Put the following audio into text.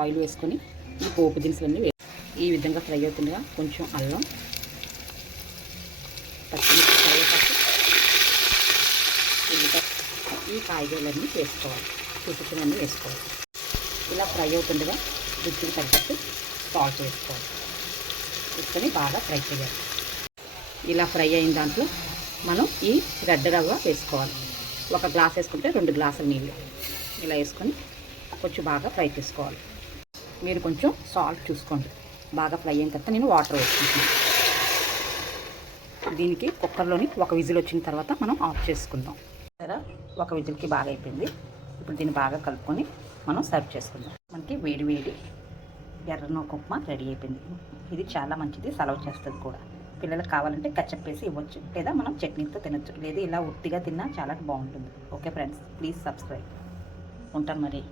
Oil వేసుకొని ఈ పోపు దినుసులన్నీ ఈ విధంగా ఫ్రై అవుతుండగా కొంచెం అల్లం, పచ్చిమిర్చి, కరివేపాకు, ఈ కాయగూరలన్నీ వేసుకోవాలి. చూపించినవన్నీ వేసుకోవాలి. ఇలా ఫ్రై అవుతుండగా రుచికి తగ్గట్టు సాల్ట్ వేసుకోవాలి. వేసుకొని బాగా ఫ్రై చేయాలి. ఇలా ఫ్రై అయిన దాంట్లో మనం ఈ గడ్డ రవ్వ వేసుకోవాలి. 1 గ్లాస్ వేసుకుంటే 2 గ్లాసుల నీళ్ళు ఇలా వేసుకొని కొంచెం బాగా ఫ్రై చేసుకోవాలి. మీరు కొంచెం సాల్ట్ చూసుకోండి. బాగా ఫ్రై అయిన తర్వాత నేను వాటర్ వేసుకుంటున్నాను. దీనికి కుక్కర్లోని 1 విజిల్ వచ్చిన తర్వాత మనం ఆఫ్ చేసుకుందాం. సరే, 1 విజిల్కి బాగా అయిపోయింది. ఇప్పుడు దీన్ని బాగా కలుపుకొని మనం సర్వ్ చేసుకుందాం. మనకి వేడి వేడి ఎర్రనూక ఉప్మా రెడీ అయిపోయింది. ఇది చాలా మంచిది, సలవ చేస్తుంది కూడా. పిల్లలకు కావాలంటే కచ్చప్ వేసి ఇవ్వచ్చు, లేదా మనం చట్నీతో తినచ్చు, లేదా ఇలా ఉట్టిగా తిన్నా చాలా బాగుంటుంది. Okay friends, please subscribe. ఉంటాను మరి.